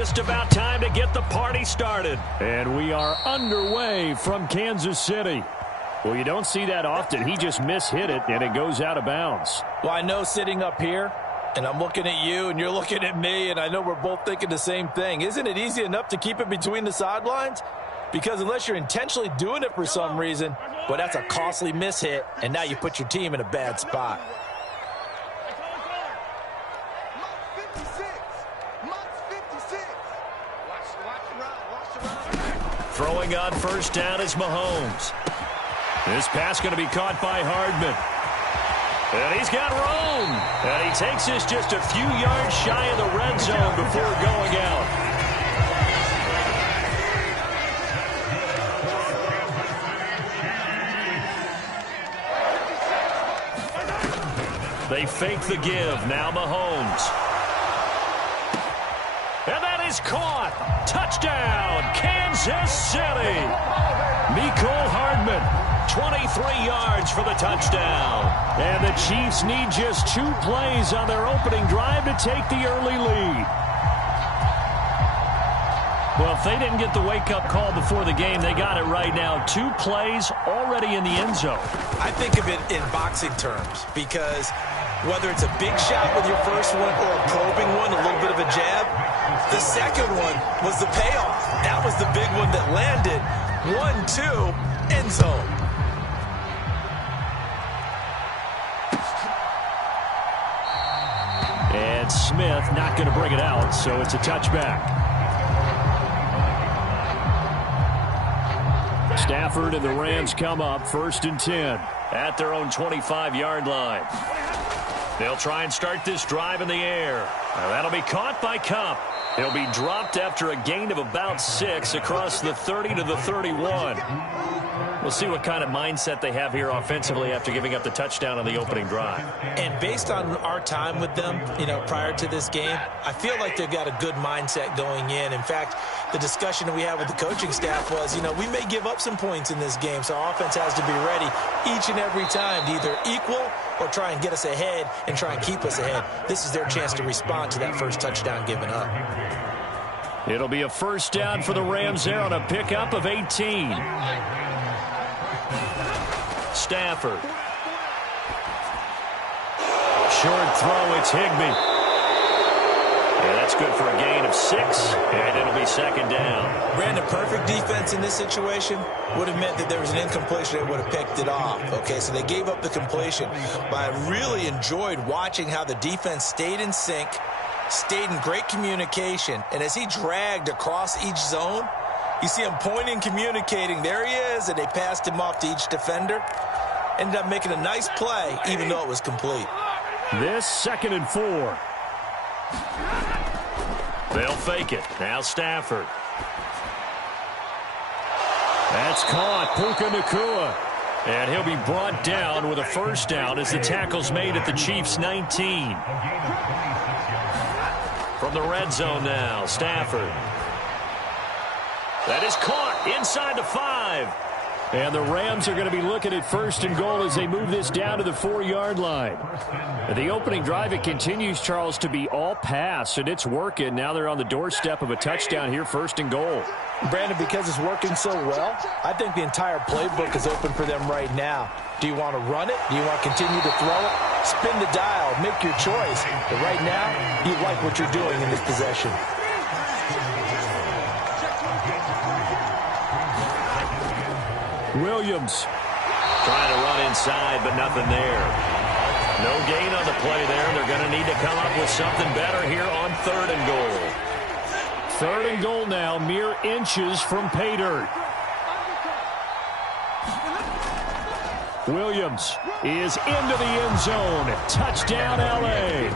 Just about time to get the party started. And we are underway from Kansas City. Well, you don't see that often. He just mishit it, and it goes out of bounds. Well, I know sitting up here, and I'm looking at you, and you're looking at me, and I know we're both thinking the same thing. Isn't it easy enough to keep it between the sidelines? Because unless you're intentionally doing it for some reason, well, that's a costly mishit, and now you put your team in a bad spot. Throwing on first down is Mahomes. This pass going to be caught by Hardman. And he's got room. And he takes this just a few yards shy of the red zone before going out. They fake the give. Now Mahomes. And that is caught. Touchdown, Kansas City. Mecole Hardman, 23 yards for the touchdown. And the Chiefs need just 2 plays on their opening drive to take the early lead. Well, if they didn't get the wake-up call before the game, they got it right now. 2 plays already in the end zone. I think of it in boxing terms because whether it's a big shot with your first one or a probing one, a little bit of a jab, the second one was the payoff. That was the big one that landed. 1-2, end zone. And Smith not going to bring it out, so it's a touchback. Stafford and the Rams come up 1st and 10 at their own 25-yard line. They'll try and start this drive in the air. That'll be caught by Kupp. He'll be dropped after a gain of about 6 across the 30 to the 31. We'll see what kind of mindset they have here offensively after giving up the touchdown on the opening drive. And based on our time with them, prior to this game, I feel like they've got a good mindset going in. In fact, the discussion that we had with the coaching staff was, we may give up some points in this game, so our offense has to be ready each and every time to either equal or try and get us ahead and try and keep us ahead. This is their chance to respond to that first touchdown given up. It'll be a first down for the Rams there on a pickup of 18. Stafford. Short throw, it's Higbee. Yeah, that's good for a gain of 6, and it'll be second down. Brandon, perfect defense in this situation would have meant that there was an incompletion. They would have picked it off. Okay, so they gave up the completion. But I really enjoyed watching how the defense stayed in sync, stayed in great communication, and as he dragged across each zone, you see him pointing, communicating. There he is, and they passed him off to each defender. Ended up making a nice play, even though it was complete. This 2nd and 4. They'll fake it. Now Stafford. That's caught. Puka Nacua. And he'll be brought down with a first down as the tackle's made at the Chiefs' 19. From the red zone now, Stafford. That is caught inside the 5. And the Rams are going to be looking at 1st and goal as they move this down to the 4-yard line. The opening drive, it continues, Charles, to be all pass, and it's working. Now they're on the doorstep of a touchdown here, 1st and goal. Brandon, because it's working so well, I think the entire playbook is open for them right now. Do you want to run it? Do you want to continue to throw it? Spin the dial. Make your choice. But right now, you like what you're doing in this possession. Williams trying to run inside, but nothing there. No gain on the play there. They're going to need to come up with something better here on 3rd and goal. 3rd and goal now, mere inches from pay dirt. Williams is into the end zone. Touchdown, L.A.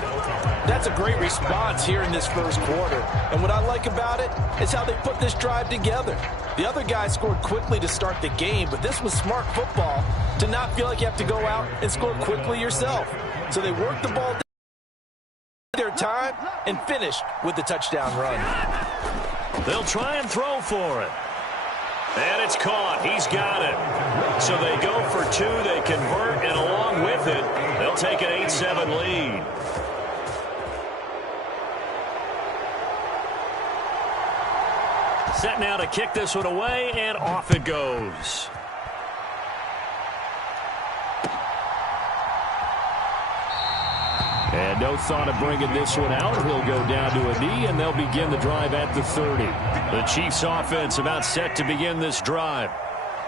That's a great response here in this first quarter. And what I like about it is how they put this drive together. The other guy scored quickly to start the game, but this was smart football to not feel like you have to go out and score quickly yourself. So they worked the ball their time and finished with the touchdown run. They'll try and throw for it. And it's caught. He's got it. So they go for 2. They convert, and along with it, they'll take an 8-7 lead. Set now to kick this one away, and off it goes. And no thought of bringing this one out. He'll go down to a knee, and they'll begin the drive at the 30. The Chiefs offense about set to begin this drive.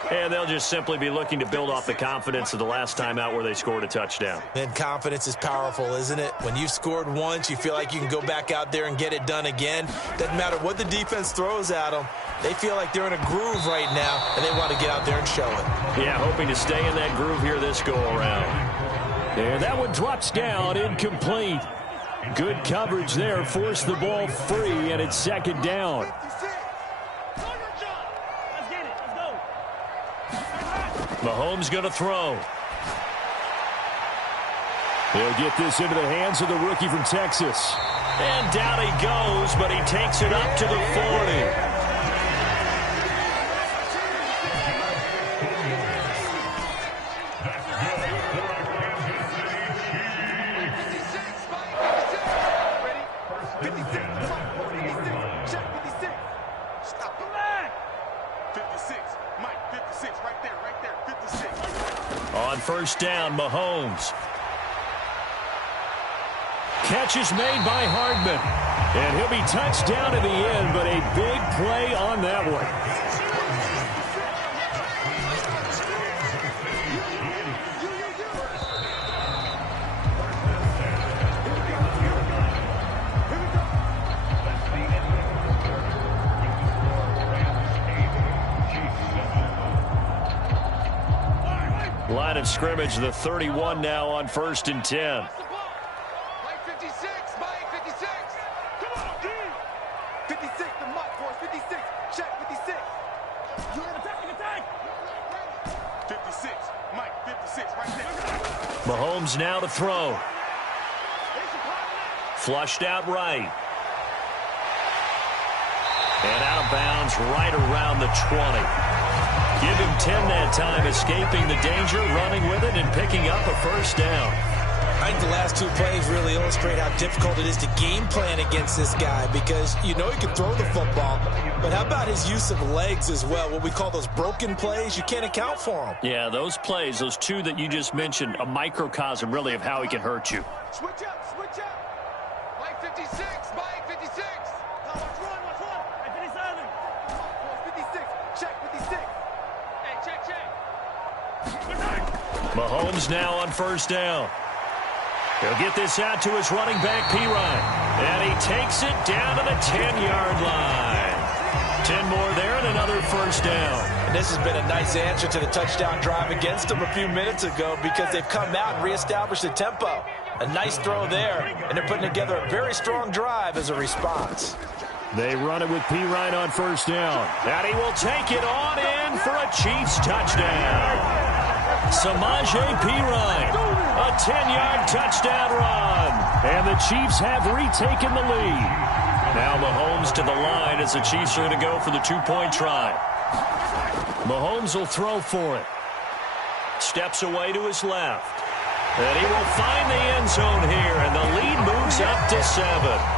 And they'll just simply be looking to build off the confidence of the last time out where they scored a touchdown. And confidence is powerful, isn't it? When you've scored once, you feel like you can go back out there and get it done again. Doesn't matter what the defense throws at them. They feel like they're in a groove right now, and they want to get out there and show it. Yeah, hoping to stay in that groove here this go-around. And that one drops down, incomplete. Good coverage there, forced the ball free, and it's second down. Mahomes going to throw. He'll get this into the hands of the rookie from Texas. And down he goes, but he takes it up to the 40. On first down, Mahomes. Catch is made by Hardman. And he'll be touched down at the end, but a big play on that one. Line of scrimmage, the 31 now on first and 10. Mike 56, Mike 56. Come on, D. 56, the Mike force, 56. Check 56. You're in attack. 56, Mike 56, right there. Mahomes now to throw. Flushed out right. And out of bounds right around the 20. Give him 10 that time, escaping the danger, running with it, and picking up a first down. I think the last two plays really illustrate how difficult it is to game plan against this guy because you know he can throw the football, but how about his use of legs as well, what we call those broken plays? You can't account for them. Yeah, those plays, those two that you just mentioned, a microcosm really of how he can hurt you. Switch up. Mike 56, Mike 56. Watch one. Mike 57. Force 56, check 56. Mahomes now on first down. He'll get this out to his running back, Pirine. And he takes it down to the 10-yard line. 10 more there and another first down. And this has been a nice answer to the touchdown drive against them a few minutes ago because they've come out and reestablished the tempo. A nice throw there, and they're putting together a very strong drive as a response. They run it with Pirine on first down. And he will take it on in for a Chiefs touchdown. Samaje Pirine, a 10-yard touchdown run. And the Chiefs have retaken the lead. Now Mahomes to the line as the Chiefs are going to go for the two-point try. Mahomes will throw for it. Steps away to his left. And he will find the end zone here, and the lead moves up to 7.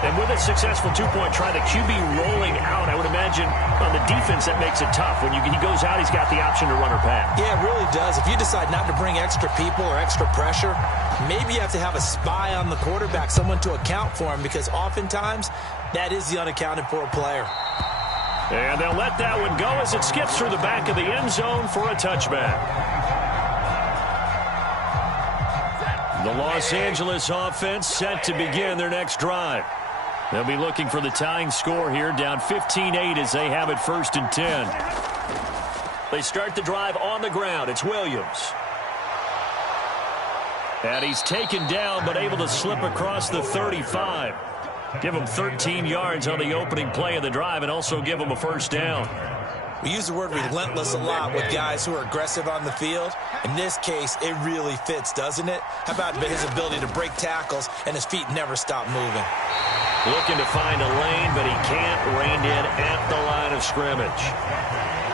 And with a successful two-point try, the QB rolling out, I would imagine on the defense that makes it tough. When he goes out, he's got the option to run or pass. Yeah, it really does. If you decide not to bring extra people or extra pressure, maybe you have to have a spy on the quarterback, someone to account for him, because oftentimes that is the unaccounted for player. And they'll let that one go as it skips through the back of the end zone for a touchback. The Los Angeles offense set to begin their next drive. They'll be looking for the tying score here, down 15-8 as they have it first and 10. They start the drive on the ground. It's Williams. And he's taken down but able to slip across the 35. Give him 13 yards on the opening play of the drive and also give him a first down. We use the word relentless a lot with guys who are aggressive on the field. In this case, it really fits, doesn't it? How about his ability to break tackles and his feet never stop moving? Looking to find a lane, but he can't. Reined in at the line of scrimmage.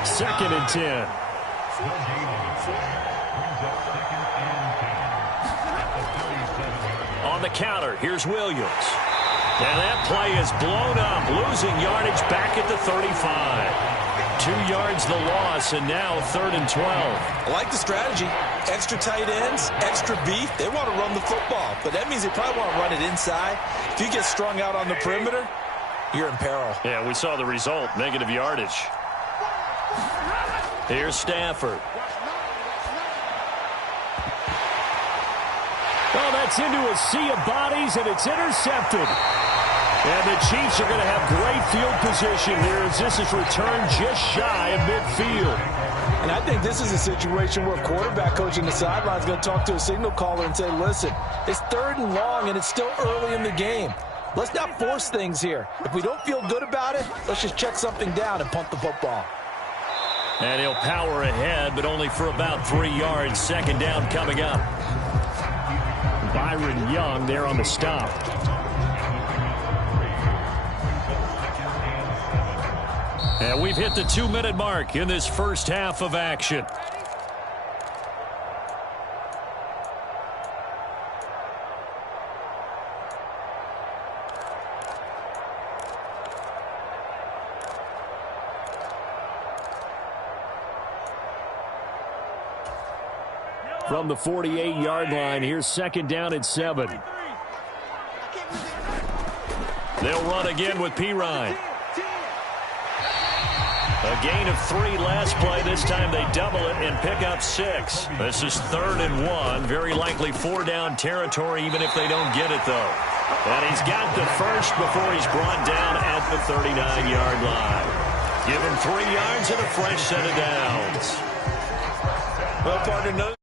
Second and 10. On the counter, here's Williams. And that play is blown up, losing yardage back at the 35. 2 yards the loss, and now 3rd and 12. I like the strategy. Extra tight ends, extra beef. They want to run the football, but that means they probably want to run it inside. If you get strung out on the perimeter, you're in peril. Yeah, we saw the result, negative yardage. Here's Stafford. Oh, that's into a sea of bodies, and it's intercepted. And the Chiefs are going to have great field position here as this is returned just shy of midfield. And I think this is a situation where a quarterback coach in the sideline is going to talk to a signal caller and say, listen, it's 3rd and long, and it's still early in the game. Let's not force things here. If we don't feel good about it, let's just check something down and punt the football. And he'll power ahead, but only for about 3 yards. 2nd down coming up. Byron Young there on the stop. And we've hit the 2-minute mark in this first half of action. From the 48-yard line, here's 2nd down and 7. They'll run again with Pirine. A gain of 3 last play. This time they double it and pick up 6. This is 3rd and 1. Very likely 4-down territory, even if they don't get it, though. And he's got the first before he's brought down at the 39-yard line. Give him 3 yards and a fresh set of downs. Well, partner, no.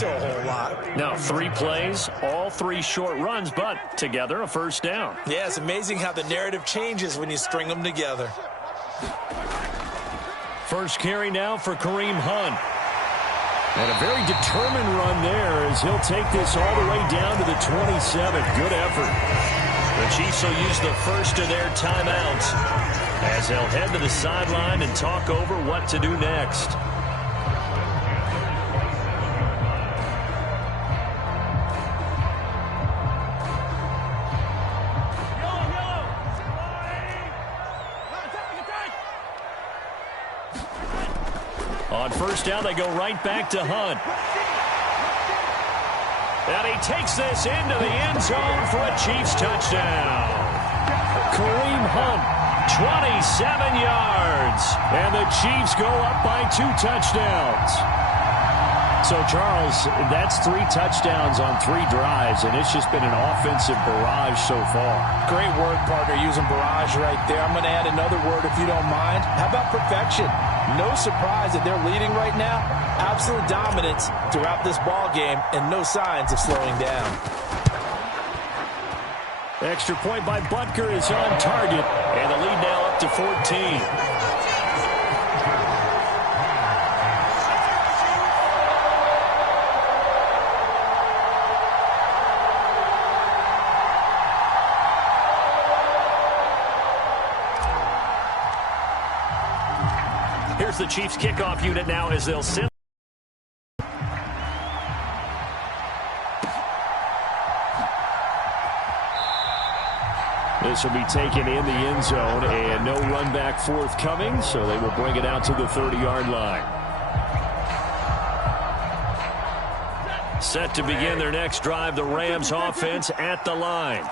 A whole lot. Now 3 plays, all 3 short runs, but together a 1st down. Yeah, it's amazing how the narrative changes when you string them together. First carry now for Kareem Hunt. And a very determined run there as he'll take this all the way down to the 27. Good effort. The Chiefs will use the first of their timeouts as they'll head to the sideline and talk over what to do next. On 1st down, they go right back to Hunt. And he takes this into the end zone for a Chiefs touchdown. Kareem Hunt, 27 yards. And the Chiefs go up by 2 touchdowns. So, Charles, that's 3 touchdowns on 3 drives, and it's just been an offensive barrage so far. Great word, partner, using barrage right there. I'm going to add another word if you don't mind. How about perfection? No surprise that they're leading right now. Absolute dominance throughout this ball game and no signs of slowing down. Extra point by Butker is on target, and the lead now up to 14. Here's the Chiefs kickoff unit now as they'll send. This will be taken in the end zone and no run back forthcoming, so they will bring it out to the 30-yard line. Set to begin their next drive, the Rams offense at the line.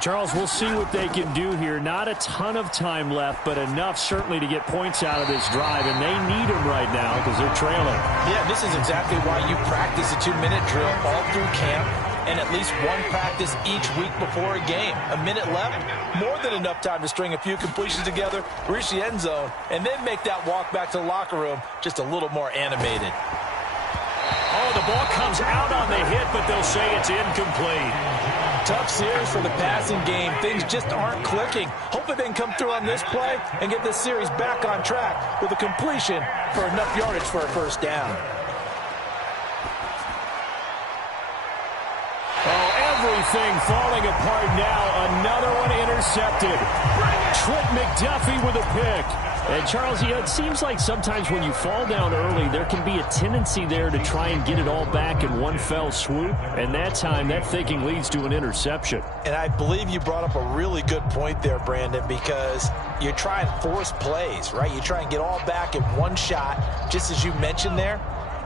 Charles, we'll see what they can do here. Not a ton of time left, but enough certainly to get points out of this drive, and they need them right now because they're trailing. Yeah, this is exactly why you practice a 2-minute drill all through camp and at least one practice each week before a game. A minute left, more than enough time to string a few completions together, reach the end zone, and then make that walk back to the locker room just a little more animated. Oh, the ball comes out on the hit, but they'll say it's incomplete. Tough series for the passing game. Things just aren't clicking. Hopefully they can come through on this play and get this series back on track with a completion for enough yardage for a 1st down. Oh, everything falling apart now. Another one intercepted. Trent McDuffie with a pick. And, Charles, it seems like sometimes when you fall down early, there can be a tendency there to try and get it all back in one fell swoop. And that time, that thinking leads to an interception. And I believe you brought up a really good point there, Brandon, because you're trying to force plays, right? You try and get all back in one shot, just as you mentioned there.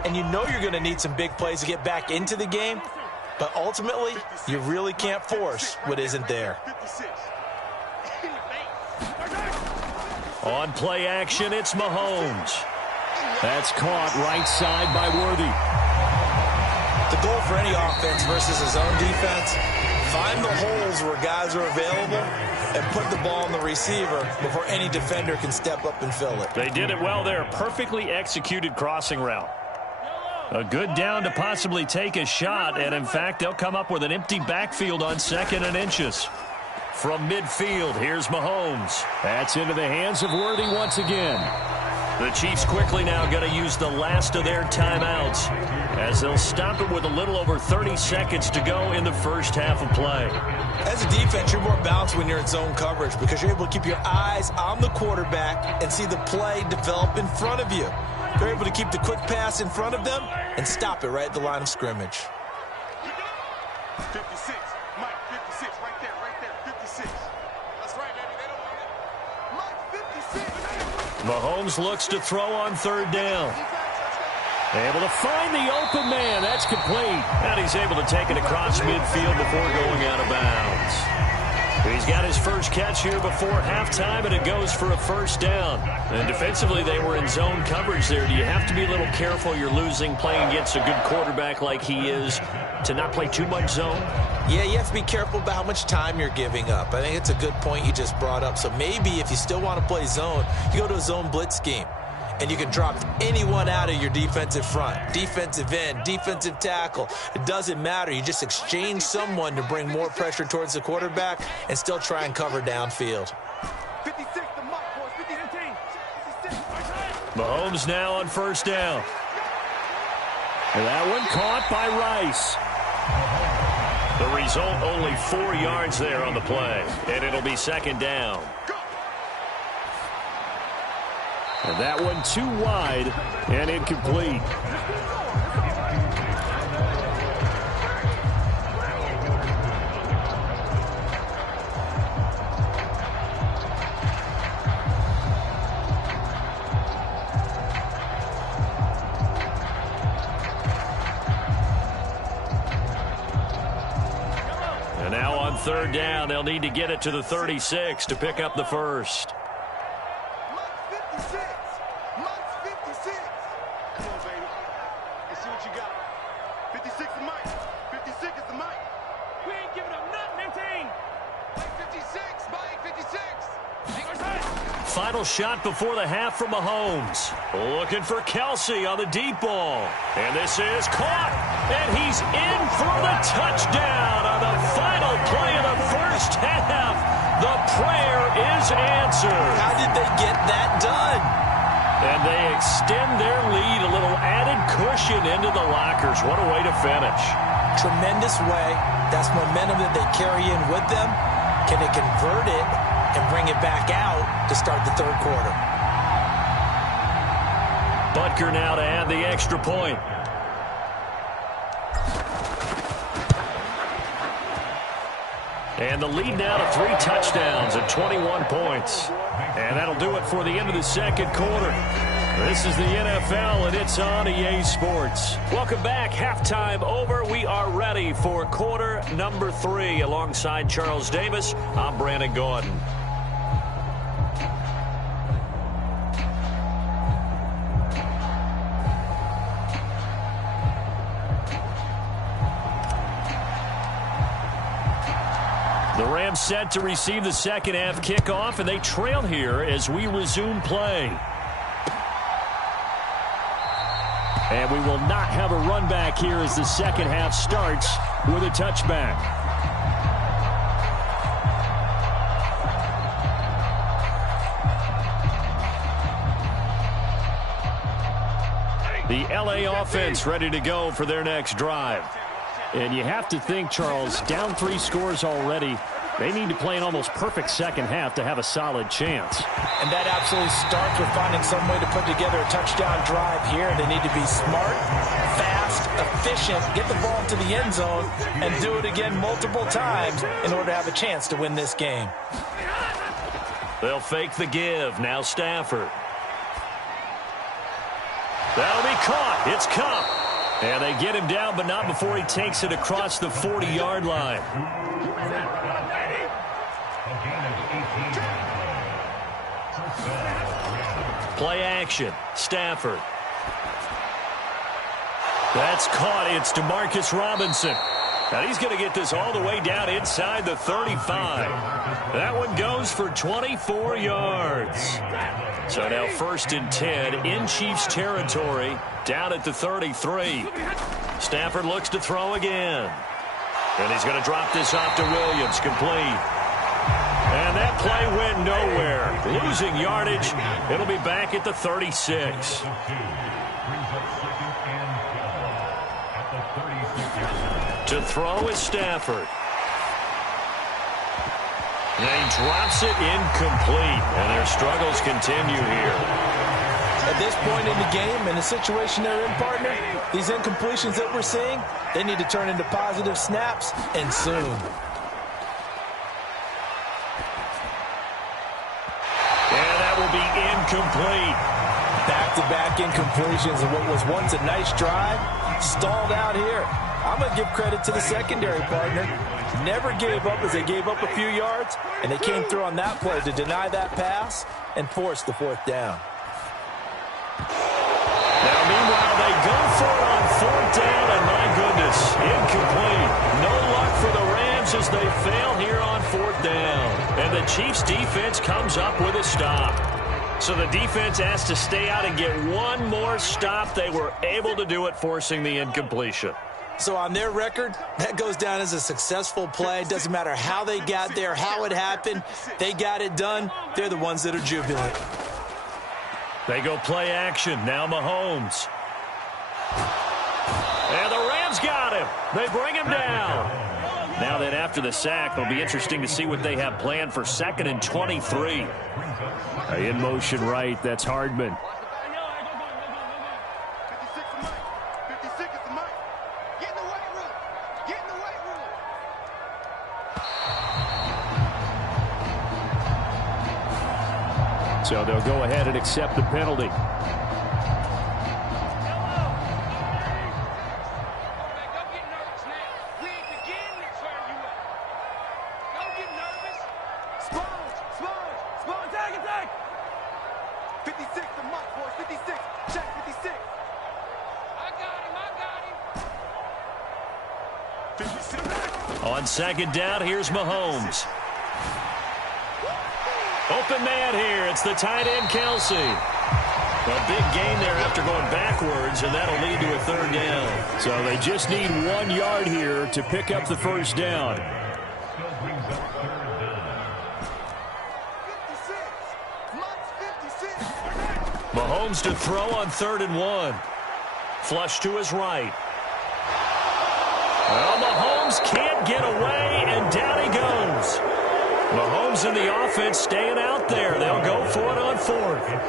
And you know you're going to need some big plays to get back into the game. But ultimately, you really can't force what isn't there. On play action, it's Mahomes. That's caught right side by Worthy. The goal for any offense versus his own defense, find the holes where guys are available and put the ball in the receiver before any defender can step up and fill it. They did it well there. Perfectly executed crossing route. A good down to possibly take a shot, and in fact, they'll come up with an empty backfield on 2nd and inches. From midfield, here's Mahomes. That's into the hands of Worthy once again. The Chiefs quickly now going to use the last of their timeouts as they'll stop it with a little over 30 seconds to go in the first half of play. As a defense, you're more balanced when you're in zone coverage because you're able to keep your eyes on the quarterback and see the play develop in front of you. They're able to keep the quick pass in front of them and stop it right at the line of scrimmage. 56. Mike, 56. Right there. 56. That's right, baby. They don't want it. Mike, 56. Mahomes looks to throw on 3rd down. Able to find the open man. That's complete. And he's able to take it across midfield before going out of bounds. He's got his first catch here before halftime, and it goes for a 1st down. And defensively, they were in zone coverage there. Do you have to be a little careful? You're losing playing against a good quarterback like he is to not play too much zone? Yeah, you have to be careful about how much time you're giving up. I think it's a good point you just brought up. So maybe if you still want to play zone, you go to a zone blitz scheme. And you can drop anyone out of your defensive front, defensive end, defensive tackle. It doesn't matter. You just exchange someone to bring more pressure towards the quarterback and still try and cover downfield. 56, the mark, boys. 56. Mahomes now on 1st down. And that one caught by Rice. The result, only 4 yards there on the play. And it'll be 2nd down. And that one too wide and incomplete. And now on 3rd down, they'll need to get it to the 36 to pick up the first. Final shot before the half from Mahomes. Looking for Kelsey on the deep ball. And this is caught. And he's in for the touchdown on the final play of the first half. The prayer is answered. How did they get that done? And they extend their lead, a little added cushion into the lockers. What a way to finish. Tremendous way. That's momentum that they carry in with them. Can they convert it and bring it back out to start the 3rd quarter? Butker now to add the extra point. And the lead now to 3 touchdowns and 21 points. And that'll do it for the end of the 2nd quarter. This is the NFL, and it's on EA Sports. Welcome back. Halftime over. We are ready for quarter number 3. Alongside Charles Davis, I'm Brandon Gordon. The Rams set to receive the 2nd half kickoff, and they trail here as we resume play. And we will not have a run back here as the 2nd half starts with a touchback. The LA offense ready to go for their next drive. And you have to think, Charles, down 3 scores already. They need to play an almost perfect second half to have a solid chance. And that absolutely starts with finding some way to put together a touchdown drive here. They need to be smart, fast, efficient, get the ball to the end zone, and do it again multiple times in order to have a chance to win this game. They'll fake the give. Now Stafford. That'll be caught. It's Cup. And they get him down, but not before he takes it across the 40-yard line. Play action. Stafford. That's caught. It's DeMarcus Robinson. And he's going to get this all the way down inside the 35. That one goes for 24 yards. So now 1st and 10 in Chiefs territory, down at the 33. Stafford looks to throw again. And he's going to drop this off to Williams, complete. And that play went nowhere. Losing yardage. It'll be back at the 36. To throw is Stafford. And he drops it incomplete. And their struggles continue here. At this point in the game, in the situation they're in, partner, these incompletions that we're seeing, they need to turn into positive snaps, and soon. And that will be incomplete. Back-to-back incompletions of what was once a nice drive, stalled out here. I'm going to give credit to the secondary, partner. Never gave up as they gave up a few yards, and they came through on that play to deny that pass and force the 4th down. Now, meanwhile, they go for it on 4th down, and my goodness, incomplete. No luck for the Rams as they fail here on 4th down. And the Chiefs' defense comes up with a stop. So the defense has to stay out and get one more stop. They were able to do it, forcing the incompletion. So on their record, that goes down as a successful play. Doesn't matter how they got there, how it happened. They got it done. They're the ones that are jubilant. They go play action. Now Mahomes. And the Rams got him. They bring him down. Now then, after the sack, it'll be interesting to see what they have planned for 2nd and 23. In motion right, that's Hardman. So they'll go ahead and accept the penalty. On 2nd down, here's Mahomes. Open man here. It's the tight end, Kelsey. A big gain there after going backwards, and that'll lead to a 3rd down. So they just need 1 yard here to pick up the 1st down. Mahomes to throw on 3rd and 1. Flush to his right. Well, Mahomes can't get away, and down he goes. Mahomes and the offense staying out there. They'll go for it on 4th.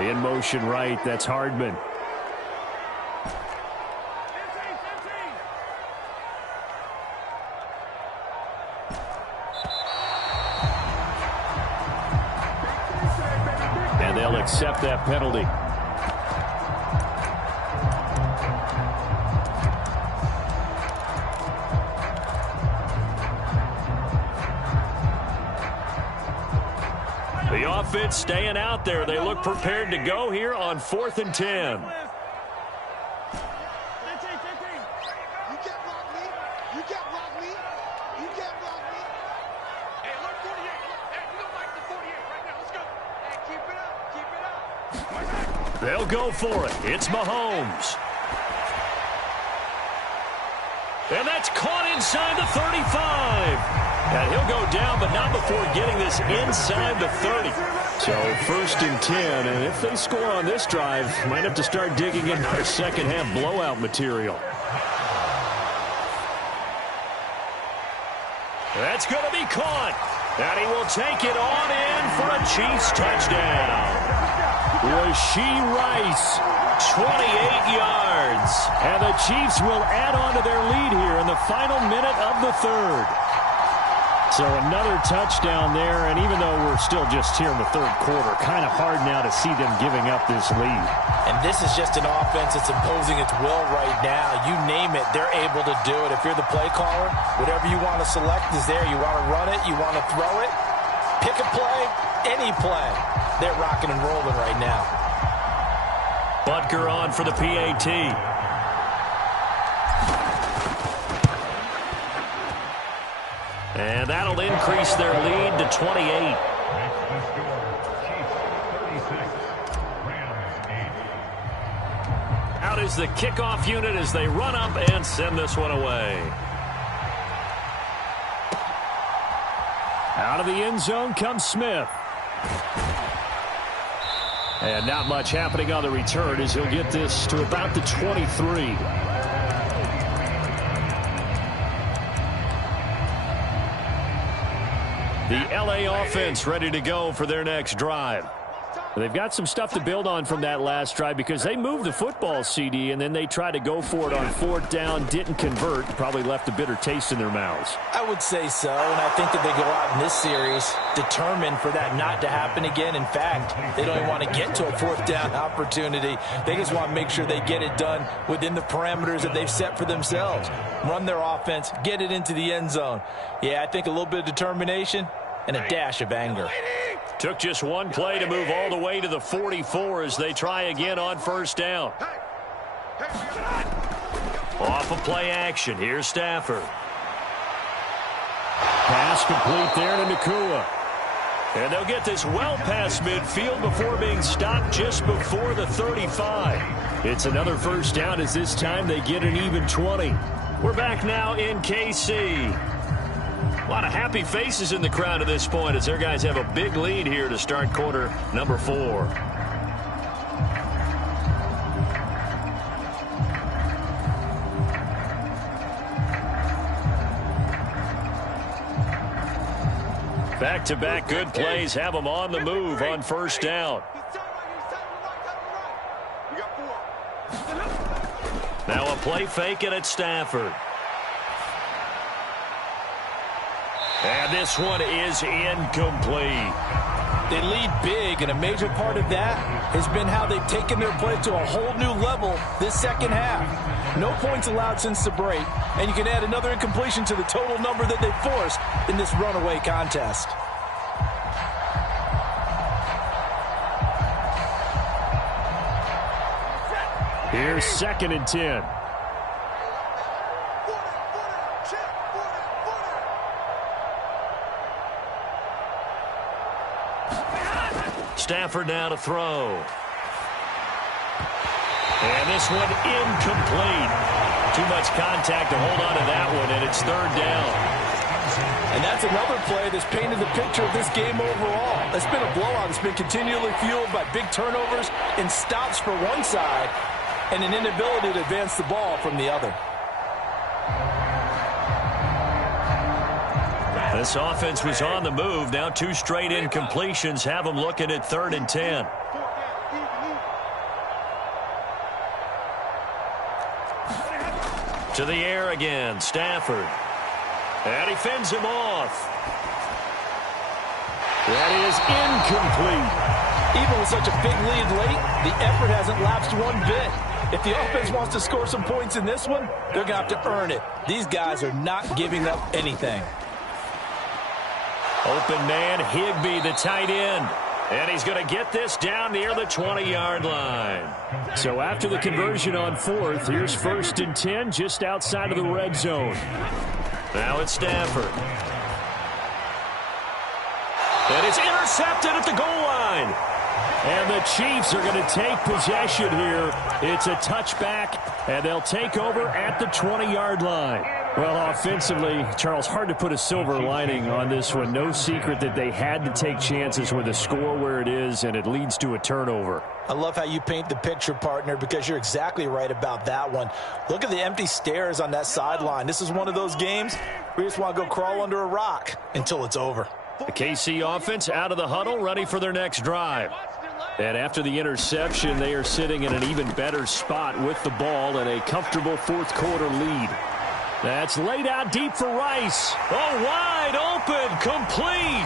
In motion right, that's Hardman. And they'll accept that penalty. The offense staying out there. They look prepared to go here on 4th and 10. They'll go for it. It's Mahomes. And that's caught inside the 35. And he'll go down, but not before getting this inside the 30. So 1st and 10, and if they score on this drive, might have to start digging in their second half blowout material. That's going to be caught. And he will take it on in for a Chiefs touchdown. Rashee Rice, 28 yards. And the Chiefs will add on to their lead here in the final minute of the third. So another touchdown there, and even though we're still just here in the third quarter, kind of hard now to see them giving up this lead. And this is just an offense that's imposing its will right now. You name it, they're able to do it. If you're the play caller, whatever you want to select is there. You want to run it, you want to throw it, pick a play, any play. They're rocking and rolling right now. Butker on for the PAT. And that'll increase their lead to 28. Out is the kickoff unit as they run up and send this one away. Out of the end zone comes Smith. And not much happening on the return as he'll get this to about the 23. The LA offense ready to go for their next drive. They've got some stuff to build on from that last drive because they moved the football, CD, and then they tried to go for it on fourth down, didn't convert, probably left a bitter taste in their mouths. I would say so, and I think that they go out in this series determined for that not to happen again. In fact, they don't even want to get to a fourth down opportunity. They just want to make sure they get it done within the parameters that they've set for themselves. Run their offense, get it into the end zone. Yeah, I think a little bit of determination and a dash of anger. Took just one play to move all the way to the 44 as they try again on first down. Off of play action. Here's Stafford. Pass complete there to Nakua. And they'll get this well past midfield before being stopped just before the 35. It's another first down as this time they get an even 20. We're back now in KC. A lot of happy faces in the crowd at this point as their guys have a big lead here to start quarter number 4. Back-to-back good plays have them on the move on first down. Now a play fake and it's Stafford. And this one is incomplete. They lead big, and a major part of that has been how they've taken their play to a whole new level this second half. No points allowed since the break, and you can add another incompletion to the total number that they forced in this runaway contest. Here's 2nd and 10. Stafford now to throw. And this one incomplete. Too much contact to hold on to that one, and it's 3rd down. And that's another play that's painted the picture of this game overall. It's been a blowout. It's been continually fueled by big turnovers and stops for one side and an inability to advance the ball from the other. This offense was on the move. Now 2 straight incompletions have them looking at 3rd and 10. To the air again, Stafford. And he fends him off. That is incomplete. Even with such a big lead late, the effort hasn't lapsed one bit. If the offense wants to score some points in this one, they're going to have to earn it. These guys are not giving up anything. Open man, Higbee, the tight end. And he's going to get this down near the 20-yard line. So after the conversion on 4th, here's 1st and 10 just outside of the red zone. Now it's Stafford. And it's intercepted at the goal line. And the Chiefs are going to take possession here. It's a touchback, and they'll take over at the 20-yard line. Well, offensively, Charles, hard to put a silver lining on this one. No secret that they had to take chances with the score where it is, and it leads to a turnover. I love how you paint the picture, partner, because you're exactly right about that one. Look at the empty stares on that sideline. This is one of those games where you just want to go crawl under a rock until it's over. The KC offense out of the huddle, ready for their next drive. And after the interception, they are sitting in an even better spot with the ball and a comfortable fourth quarter lead. That's laid out deep for Rice. Oh, wide open, complete.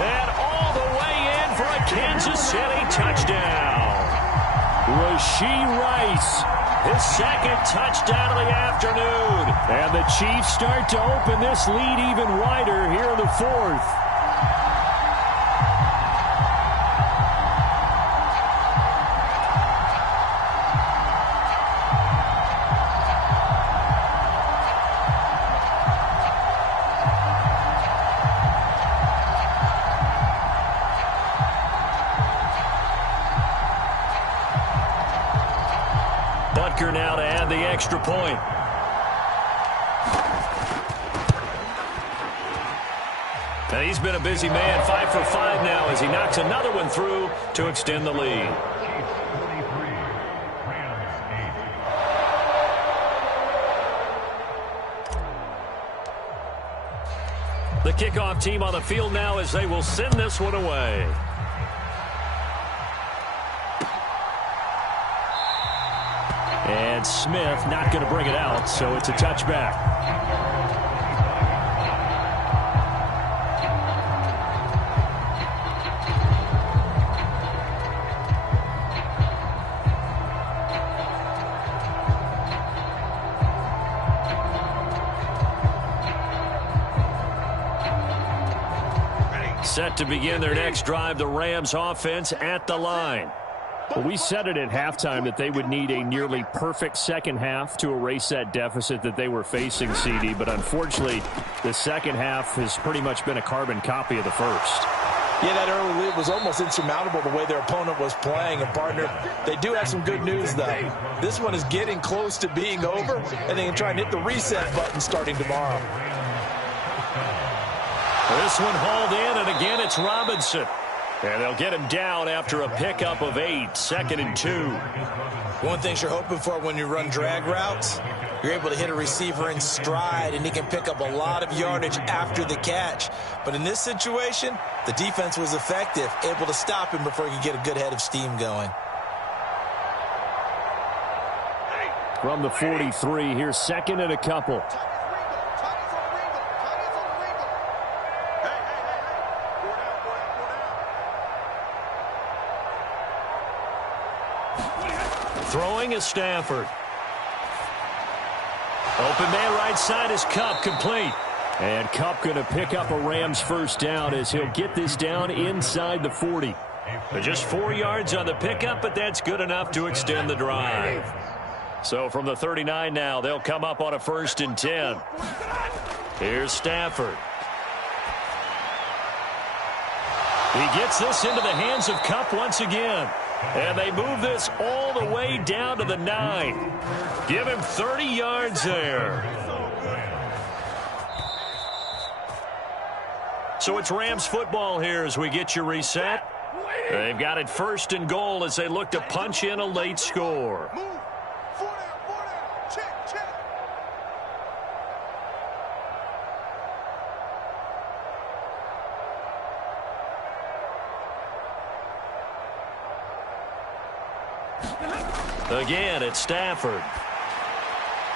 And all the way in for a Kansas City touchdown. Rashee Rice, his second touchdown of the afternoon. And the Chiefs start to open this lead even wider here in the fourth. Now to add the extra point. And he's been a busy man, 5 for 5 now as he knocks another one through to extend the lead. The kickoff team on the field now as they will send this one away. And Smith not going to bring it out, so it's a touchback. Set to begin their next drive, the Rams offense at the line. Well, we said it at halftime that they would need a nearly perfect second half to erase that deficit that they were facing, CD. But unfortunately, the second half has pretty much been a carbon copy of the first. Yeah, that early lead was almost insurmountable the way their opponent was playing. And, partner, they do have some good news, though. This one is getting close to being over, and they can try and hit the reset button starting tomorrow. This one hauled in, and again it's Robinson. And they'll get him down after a pickup of 8, 2nd and 2. One thing you're hoping for when you run drag routes, you're able to hit a receiver in stride, and he can pick up a lot of yardage after the catch. But in this situation, the defense was effective, able to stop him before he could get a good head of steam going. From the 43, here's 2nd and a couple. Throwing is Stafford. Open man right side is Kupp, complete. And Kupp going to pick up a Rams first down as he'll get this down inside the 40. Just 4 yards on the pickup, but that's good enough to extend the drive. So from the 39 now, they'll come up on a 1st and 10. Here's Stafford. He gets this into the hands of Kupp once again. And they move this all the way down to the 9. Give him 30 yards there. So it's Rams football here as we get your reset. They've got it 1st and goal as they look to punch in a late score. Again, it's Stafford.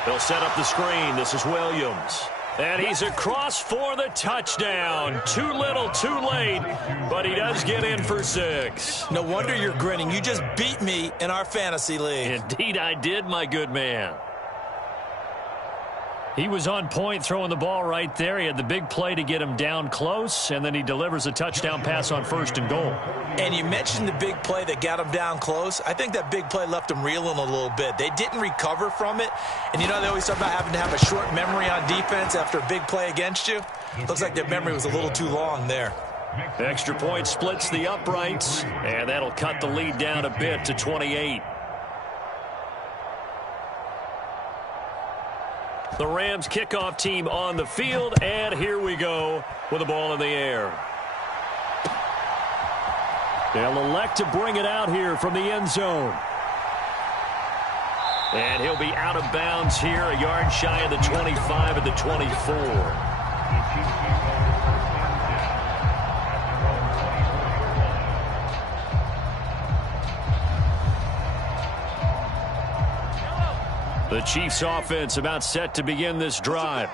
They'll set up the screen. This is Williams. And he's across for the touchdown. Too little, too late, but he does get in for 6. No wonder you're grinning. You just beat me in our fantasy league. Indeed I did, my good man. He was on point throwing the ball right there. He had the big play to get him down close, and then he delivers a touchdown pass on 1st and goal. And you mentioned the big play that got him down close. I think that big play left him reeling a little bit. They didn't recover from it. And, you know, they always talk about having to have a short memory on defense after a big play against you. Looks like their memory was a little too long there. The extra point splits the uprights, and that'll cut the lead down a bit to 28. The Rams kickoff team on the field, and here we go with the ball in the air. They'll elect to bring it out here from the end zone. And he'll be out of bounds here, a yard shy of the 25 at the 24. The Chiefs offense about set to begin this drive.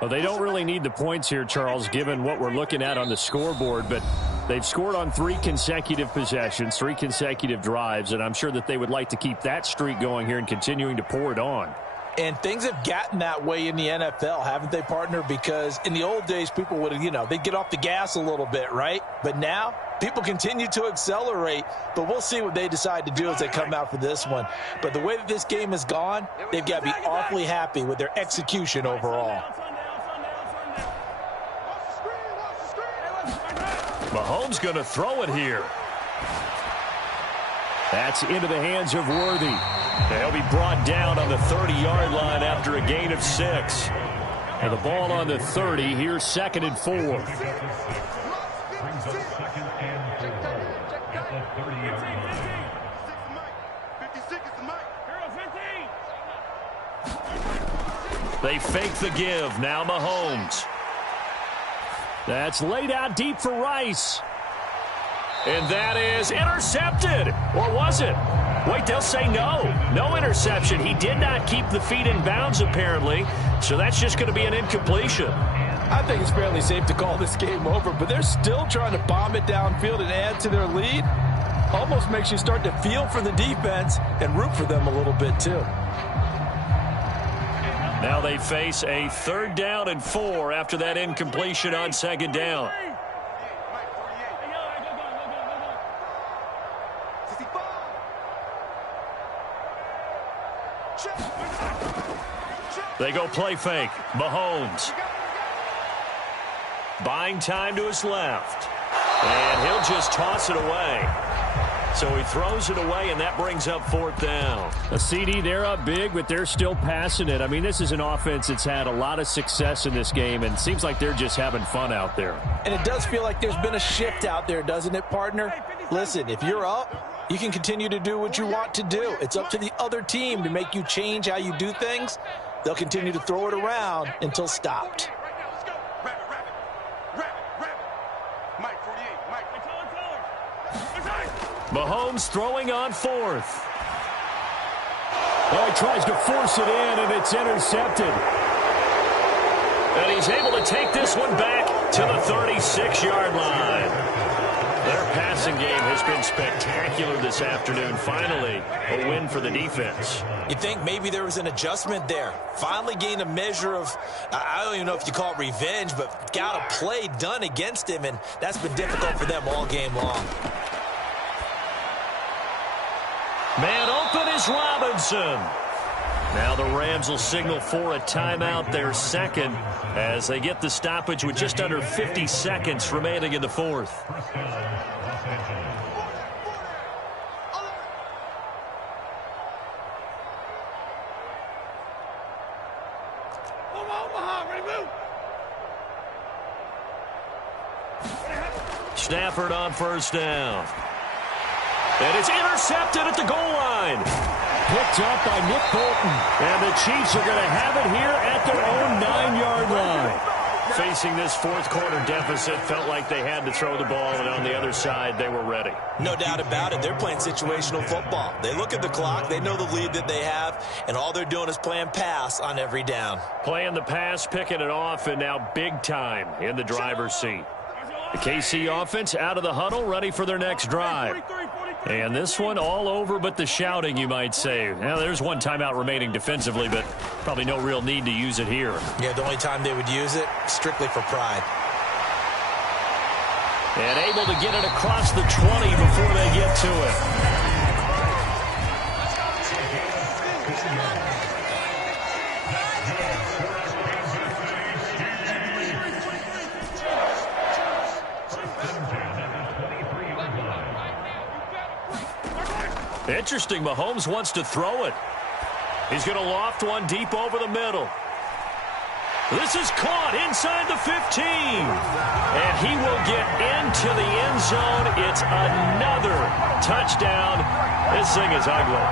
Well, they don't really need the points here, Charles, given what we're looking at on the scoreboard, but they've scored on 3 consecutive possessions, 3 consecutive drives, and I'm sure that they would like to keep that streak going here and continuing to pour it on. And things have gotten that way in the NFL, haven't they, partner? Because in the old days, people would, they'd get off the gas a little bit, right? But now, people continue to accelerate. But we'll see what they decide to do as they come out for this one. But the way that this game has gone, they've got to be awfully happy with their execution overall. Mahomes going to throw it here. That's into the hands of Worthy. They'll be brought down on the 30-yard line after a gain of 6. And the ball on the 30. Here's 2nd and 4. They fake the give. Now Mahomes. That's laid out deep for Rice. And that is intercepted. Or was it? Wait, they'll say no. No interception. He did not keep the feet in bounds, apparently. So that's just going to be an incompletion. I think it's fairly safe to call this game over, but they're still trying to bomb it downfield and add to their lead. Almost makes you start to feel for the defense and root for them a little bit, too. Now they face a 3rd down and 4 after that incompletion on 2nd down. They go play fake. Mahomes. Buying time to his left. And he'll just toss it away. So he throws it away, and that brings up 4th down. A CD, they're up big, but they're still passing it. I mean, this is an offense that's had a lot of success in this game, and it seems like they're just having fun out there. And it does feel like there's been a shift out there, doesn't it, partner? Listen, if you're up, you can continue to do what you want to do. It's up to the other team to make you change how you do things. They'll continue to throw it around until stopped. Mahomes throwing on 4th. Oh, he tries to force it in, and it's intercepted. And he's able to take this one back to the 36-yard line. Their passing game has been spectacular this afternoon. Finally, a win for the defense. You think maybe there was an adjustment there. Finally gained a measure of, I don't even know if you call it revenge, but got a play done against him, and that's been difficult for them all game long. Man open is Robinson. Now the Rams will signal for a timeout, their 2nd, as they get the stoppage with just under 50 seconds remaining in the 4th. Stafford on 1st down. And it's intercepted at the goal line. Picked up by Nick Bolton. And the Chiefs are going to have it here at their own 9-yard line. Facing this 4th quarter deficit, felt like they had to throw the ball, and on the other side, they were ready. No doubt about it. They're playing situational football. They look at the clock, they know the lead that they have, and all they're doing is playing pass on every down. Playing the pass, picking it off, and now big time in the driver's seat. The KC offense out of the huddle, ready for their next drive. And this one all over but the shouting, you might say. Now, there's one timeout remaining defensively, but probably no real need to use it here. Yeah, the only time they would use it, strictly for pride. And able to get it across the 20 before they get to it. Interesting, Mahomes wants to throw it. He's going to loft one deep over the middle. This is caught inside the 15. And he will get into the end zone. It's another touchdown. This thing is ugly.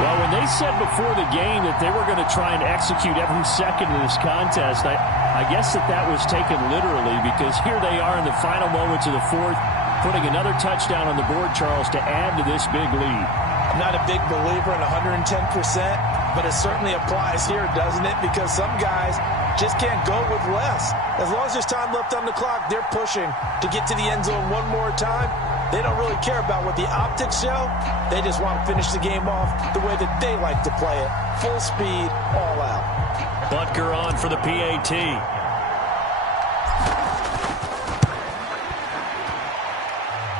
Well, when they said before the game that they were going to try and execute every second of this contest, I guess that was taken literally, because here they are in the final moments of the fourth, putting another touchdown on the board, Charles, to add to this big lead. I'm not a big believer in 110%, but it certainly applies here, doesn't it? Because some guys just can't go with less. As long as there's time left on the clock, they're pushing to get to the end zone one more time. They don't really care about what the optics show. They just want to finish the game off the way that they like to play it. Full speed, all out. Butker on for the PAT.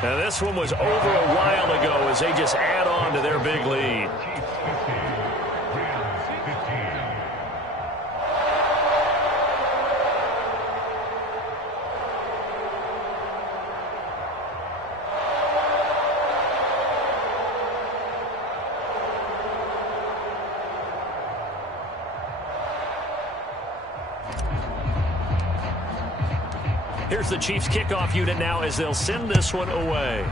Now this one was over a while ago as they just add on to their big lead. Here's the Chiefs kickoff unit now as they'll send this one away.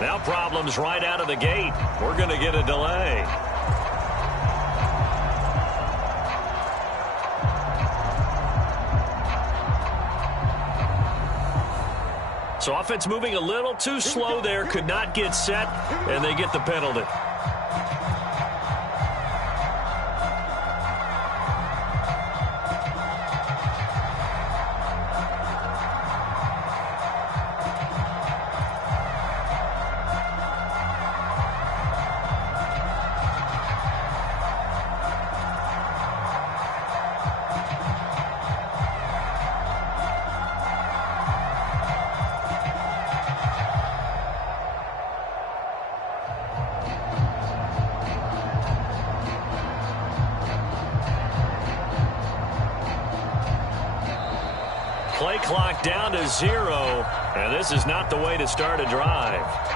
Now problems right out of the gate. We're going to get a delay. So offense moving a little too slow there. Could not get set, and they get the penalty. Play clock down to 0, and this is not the way to start a drive.